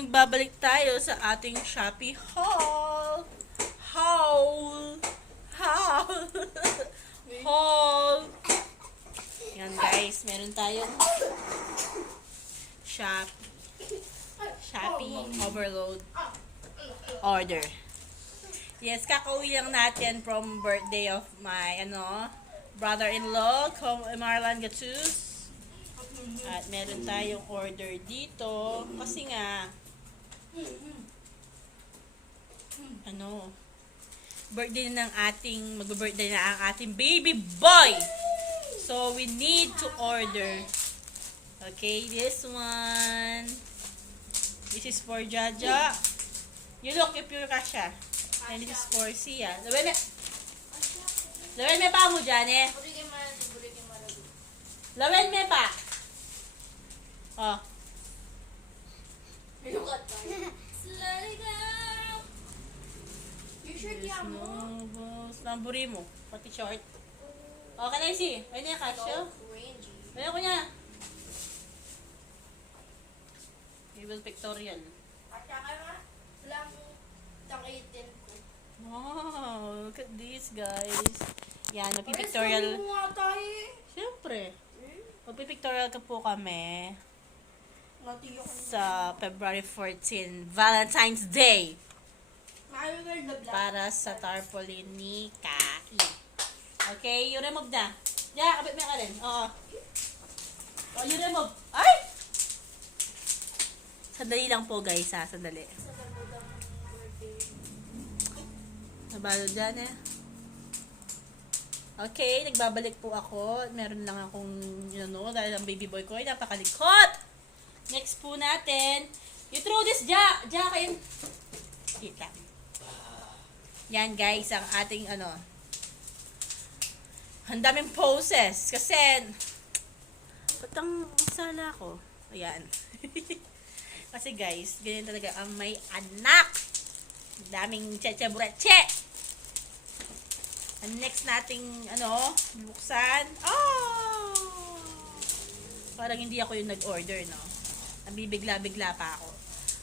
nagbabalik tayo sa ating Shopee haul. Haul. Haul. Haul. Yan guys, meron tayong Shopee overload order. Yes, kakauwi lang natin from birthday of my brother-in-law, Marlon Gatus. At meron tayong order dito kasi nga magbe-birthday na ang ating baby boy. So we need to order. Okay, this one. This is for Jaja. You look if you're Kasha. And this is for Sia. Lawen me pa mo dyan eh. Lawen me pa. Oh. You should have more. Lamburi mo. Pati short. Okay na isi. Ayun na yung Kasha. Ayun ko niya. Evil pictorial. Wow, look at this guys. Yan, magpipictorial. Siyempre. Magpipictorial ka po kami sa February 14, Valentine's Day. Para sa tarpaulin ni Kai. Okay, you remove na. Yeah, kapit mo ka rin. Oo. Oh, you remove. Ay! Sandali lang po guys ha, sandali. Nabalo dyan eh. Okay, nagbabalik po ako. Meron lang akong, dahil ang baby boy ko ay napakalikot. Next po natin. You throw this, Ja kayo. Kita. Yan guys, ang ating ang daming poses. Kasi, patang sala ko. Ayan. Kasi guys, ganyan talaga ang may anak. Daming cheche-bureche. Ang next nating, buksan. Oh! Parang hindi ako yung nag-order, no? Nabibigla-bigla pa ako.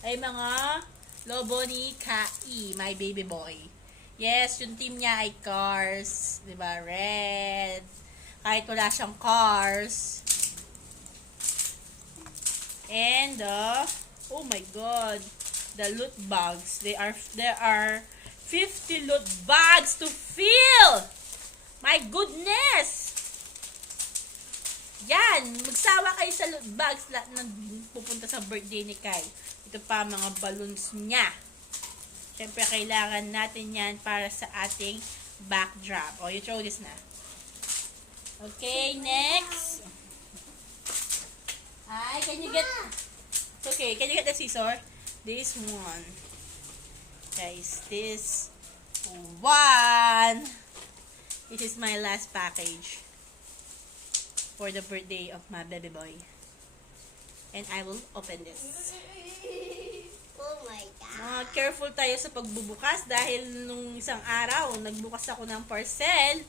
Ay mga lobo ni Kai, my baby boy. Yes, yung team niya ay Cars. Diba? Red. Kahit wala siyang Cars. And oh my God. The loot bags. There are 50 loot bags to fill. My goodness. Yan. Magsawa kayo sa loot bags lahat na pupunta sa birthday ni Kai. Ito pa mga balloons niya. Siyempre, kailangan natin yan para sa ating backdrop. Oh, you throw this na. Okay, next. Hi, can you get... Okay, can you get the scissor? This one. Guys, this one. This is my last package for the birthday of my baby boy. And I will open this. Oh my God. Careful tayo sa pagbubukas dahil nung isang araw, nagbukas ako ng parcel.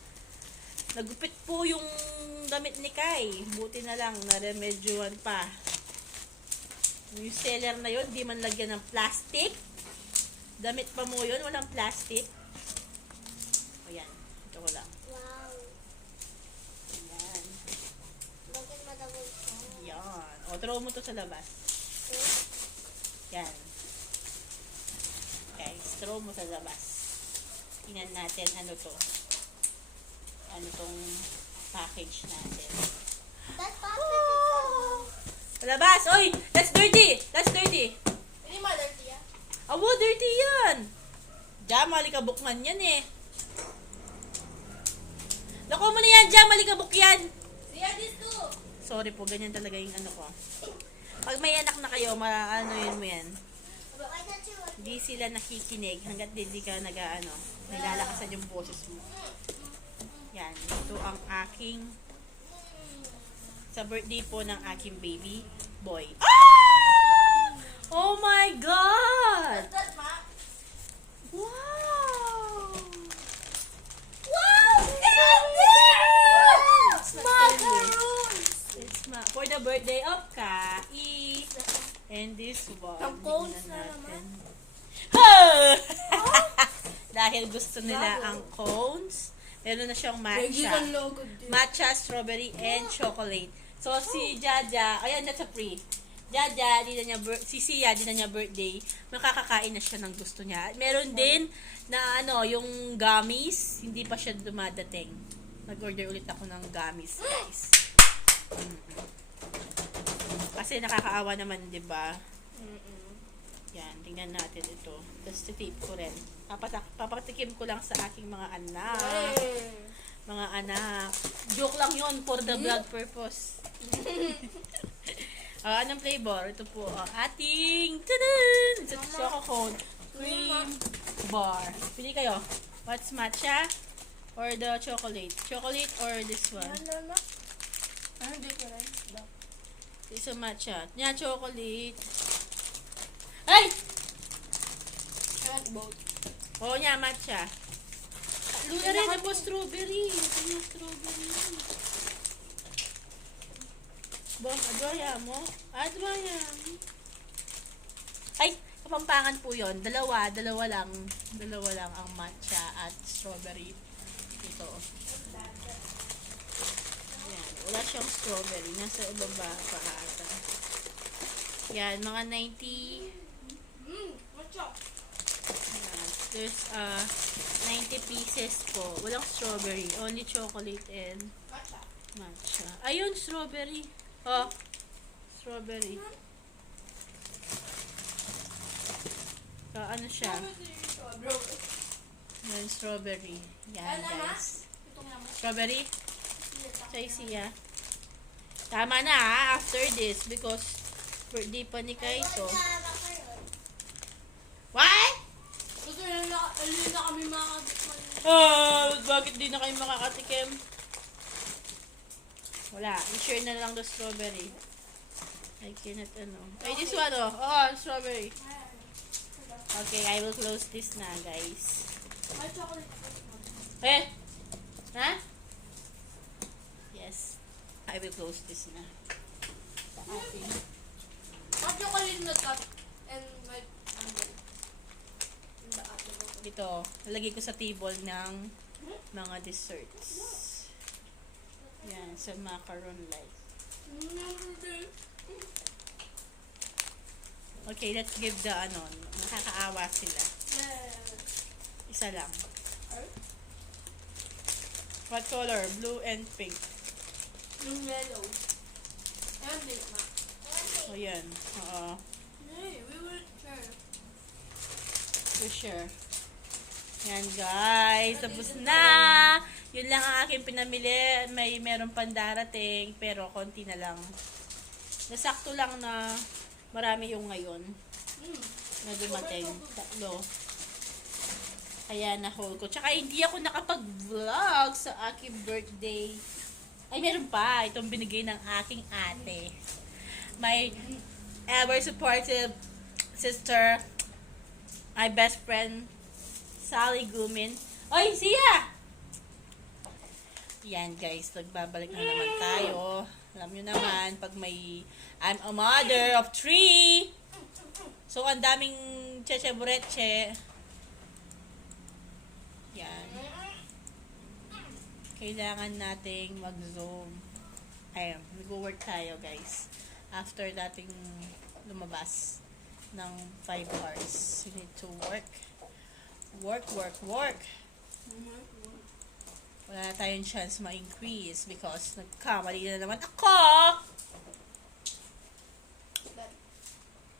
Nagupit po yung damit ni Kai. Buti na lang, naremedyohan pa. Yung seller na yun, di man lagyan ng plastic. Damit pa mo yun, walang plastic. O yan, ito ko lang. Wow. Yan. Bakit madabog ka? Yan. O, throw mo to sa labas. Yan. Guys, throw mo sa labas. Tingnan natin ano to. Ano tong package natin. That plastic Palabas! Oy! That's dirty! That's dirty! Hindi ma-dirty yan. Awo, dirty yan! Diyan, malikabok man yan eh. Lako mo na yan, diyan, malikabok yan! Siya, this too. Sorry po, ganyan talaga yung ano ko. Pag may anak na kayo, yun mo yan. Hindi sila nakikinig hanggat hindi ka nilalakasan yung boses mo. Yan, ito ang aking sa birthday po ng aking baby boy. Ah! Oh my God! What's that, ma? Wow! Wow! Macaroons! It's for the birthday of Kai. And this one. Ang cones tingnan na naman. Oh! Dahil gusto nila ang cones. Meron na siyang matcha. logo din. Matcha, strawberry, and chocolate. So, si Jaja, ayan, that's a free. Jaja, si Sia, di na niya birthday, makakakain na siya ng gusto niya. At meron din na yung gummies, hindi pa siya dumadating. Nag-order ulit ako ng gummies, guys. Kasi nakakaawa naman, di ba? Yan, tingnan natin ito. Tapos titape ko rin. Papatikim ko lang sa aking mga anak. Mga anak. Joke lang yon for the vlog purpose. Anong flavor? Ito po, ating tadaan! It's a choco cone cream bar. Pili kayo. What's matcha? Or the chocolate? Chocolate or this one? Ano difference ba? This is matcha. Nya chocolate. Ay! I want both. Oo nya, matcha. Luna rin, ito po strawberry. Ito yung strawberry. Bong, adwaya mo? Adwaya. Ay, Kapampangan po yon. Dalawa lang ang matcha at strawberry. Ito. Yan. Wala siyang strawberry. Nasa ibaba pa ata. Yan, mga 90. Matcha. Yan. There's 90 pieces po. Walang strawberry. Only chocolate and Matcha. matcha. Ayun, strawberry. Oh, strawberry. So, ano siya? Bro. Yan, strawberry. Yan, guys. Ito nga mo. Strawberry? Siya. Tama na after this because birthday pa ni Kaito. What? Kasi hindi na kami makakatikman. Bakit di na kayo makakatikim? Wala. I-share na lang the strawberry. I cannot Ay, this one strawberry. Okay, I will close this na, guys. May chocolate. Ha? Yes. I will close this na. Okay. May chocolate na cup. And my umbrella. Ito, nalagay ko sa table ng mga desserts. Yan, sa macaron light. Okay, let's give the nakakaawa sila. Isa lang. What color? Blue and pink. Yung yellow. And this na. O yan. Oo. Hey, we will share. For sure. Yan guys, tapos na! Yun lang ang aking pinamili. Meron pang darating, pero konti na lang. Nasakto lang na marami yung ngayon na dumating. 3. Kaya na-hold ko. Tsaka hindi ako nakapag-vlog sa aking birthday. Ay, meron pa. Itong binigay ng aking ate. My ever supportive sister, my best friend, Sally Gumin. Oy, Sia! Yan guys, nagbabalik na naman tayo. Alam nyo naman, pag may I'm a mother of 3. So, ang daming cheche-bureche. Yan. Kailangan nating mag-zoom. Ayun, nag-work tayo guys. After dating lumabas ng 5 hours. You need to work. Work. Wala na tayong chance ma-increase because nagkamali na naman ako.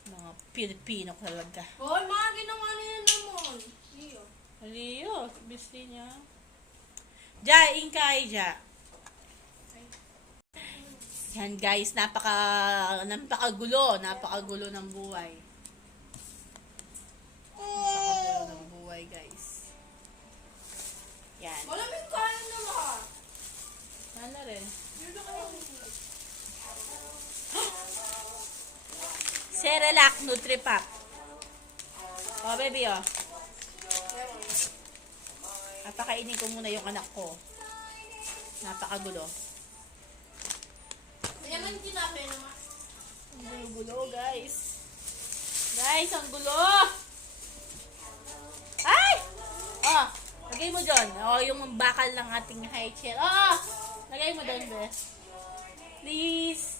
Mga Pilipino talaga. Hoy, mga ginawa niya naman. Iyo. Aliyo, obviously niya. Ja, ingkay, Ja. Yan guys, napakagulo ng buhay. Napakagulo ng buhay guys. Yan. Malamig kain na lahat. Ano rin? Dito kayo. Cerelac Nutri-Pack. Oh, baby, oh. Napakainin ko muna yung anak ko. Napakagulo. Kaya man tinapay naman. Ang gulo, guys. Guys, ang gulo! Ay! Oh, lagay mo doon. Oh, yung bakal ng ating high chair. Oh, lagay mo doon, bes. Please.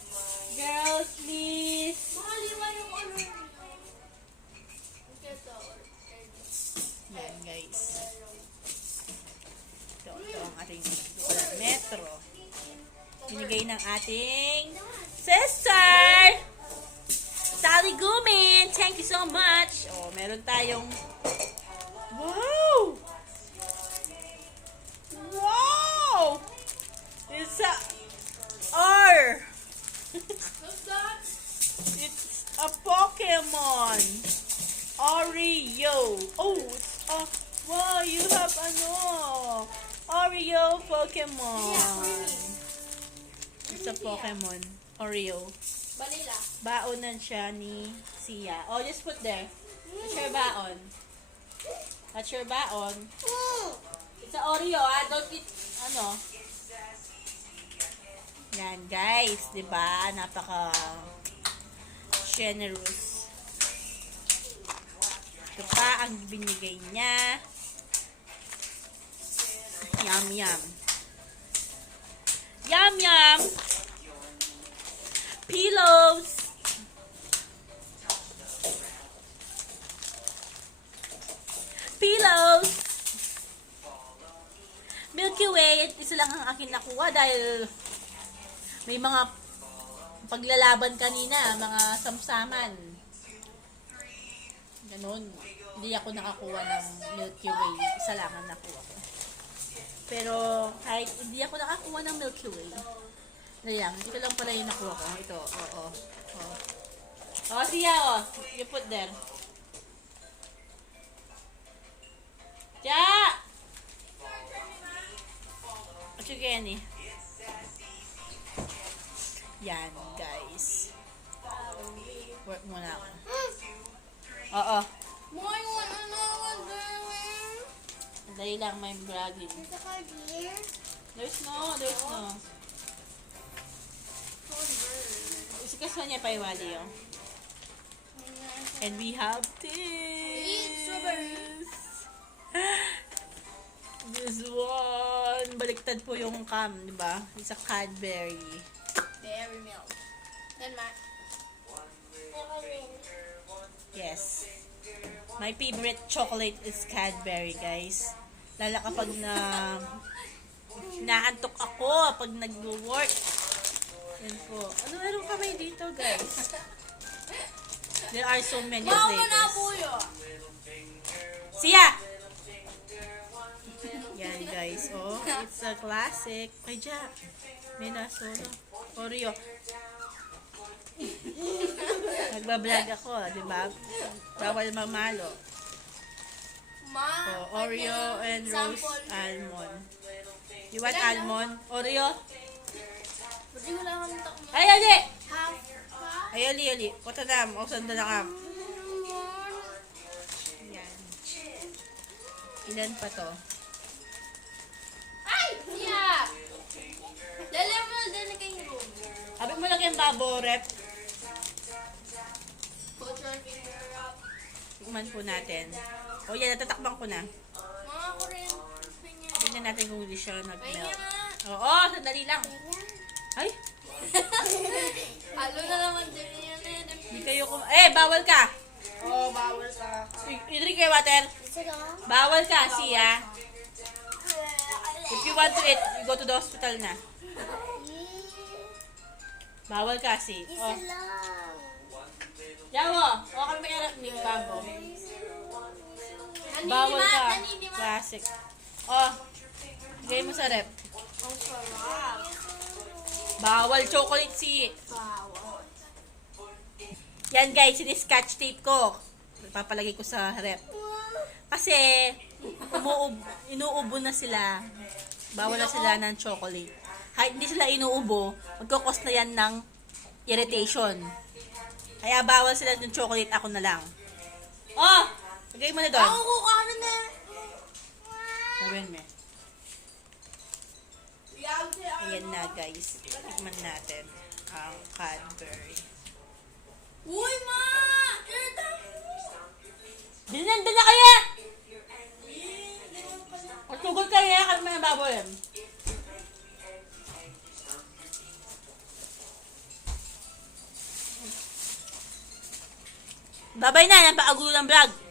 Girls, please. Makaliwa yung ano. Ito. Yan, guys. Ito ang ating metro. Binigay ng ating sister! Sally Gumin! Thank you so much! Oh, meron tayong... Wow! Wow! It's a... R! What's that? It's a Pokemon! Oreo! Oh! It's a... Wow! You have ano? Oreo Pokemon! It's a Pokemon. Oreo. Vanilla. Baonan siya ni Sia. Oh, just put there. That's your baon. That's your baon. It's a Oreo, ah. Don't eat, ano. Yan, guys. Diba? Napaka generous. Ito pa ang binigay niya. Yum, yum. Yum, yum. Pillows. Pillows. Milky Way, isa lang ang akin nakuha dahil may mga paglalaban kanina, mga samsaman. Ganun. Hindi ako nakakuha ng Milky Way. Isa lang ang nakuha ko. Pero kahit hindi ako nakakuha ng Milky Way, ayan, ito lang pala yung nakuha ko. Ito, oo. Oh, siya, oh. You put there. Ja! What you getting? Yan, guys. Work muna ako. Oo. Boy, what another girl? Dali lang, may bragging. There's a card here. There's no. Kasi niya pa iwali yun. And we have this. Strawberries. This one. Baliktad po yung cam, di ba? It's a Cadbury. Dairy milk. Then my. Yes. My favorite chocolate is Cadbury, guys. Lalo kapag naantok ako pag nag-work. Yan po. Ano meron kami dito, guys? There are so many Mama na flavors. po yun. Siya! Yan, guys. Oh, it's a classic. Ay, Jack. May nasolo. Oreo. Nagbablog ako, di ba? Bawal mamalo. Ma. Oh, Oreo and rose Sample. almond. You want almond? Oreo? Pwede mo lang ang takmo. Ay, ali! Half. Ay, ali. Kuta na. O, sanda na kam. Yan. Ilan pa to? Ay! Yeah! Dali mo na dali kayong room. Sabi mo lang yung babo rep. Put your finger up. Tikman po natin. O, yan. Natatakbang ko na. Mga korean pinya. Tingnan natin kung hindi siya Ay, nag-melt. nga. Oo, sandali lang. Ay, Halo na naman din yan eh. hindi kayo bawal ka. Oh, bawal ka. You drink your water. Bawal ka, siya. If you want to eat, you go to the hospital na. Bawal kasi. Oh. Yawo, o kami may arap ni Babo. Bawal ka. Classic. Oh, bigay mo sa rep. Ang sarap. Bawal chocolate si. Bawal. Yan guys, ini-scotch tape ko. Papalagay ko sa rep. Kasi, inuubo na sila. Bawal na sila ng chocolate. Kahit hindi sila inuubo, magkakos na yan ng irritation. Kaya bawal sila ng chocolate, ako na lang. Oh! Lagay mo na doon. Ako kukain na. Gawin mo. Ayan na guys. Tikman natin ang Cadbury. Uy, ma! Tita! Nandun na kaya! Matugol kaya kasi may baboy yan. Babay na, yan paagulo ng vlog.